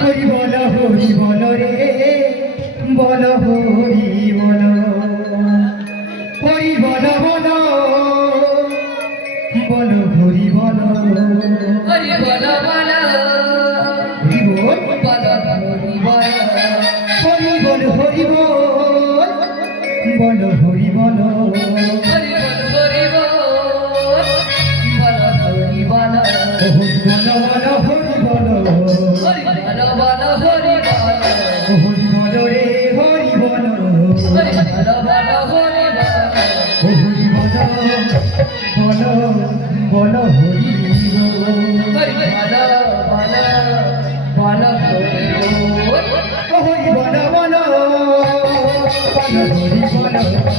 হরি বল রে বল হরি বল হরি বল বল বল হরি বল হরি বল বল হরি বল বল হরি বল হরি বল হরি বল বল হরি বল হরি বল হরি বল বল হরি বল হরি বল হরি বল হরি বল বল হরি বল হরি বল রে হরি বল হরি বল বল হরি বল হরি বল বল বল হরি বল হরি বল বল বল হরি বল হরি বল বল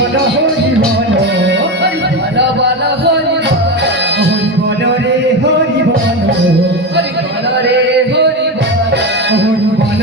বল হরি বল হরি বল বল বল হরি বল হরি বল হরি বল হরি বল রে হরি বল হরি বল রে হরি বল হরি বল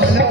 Hare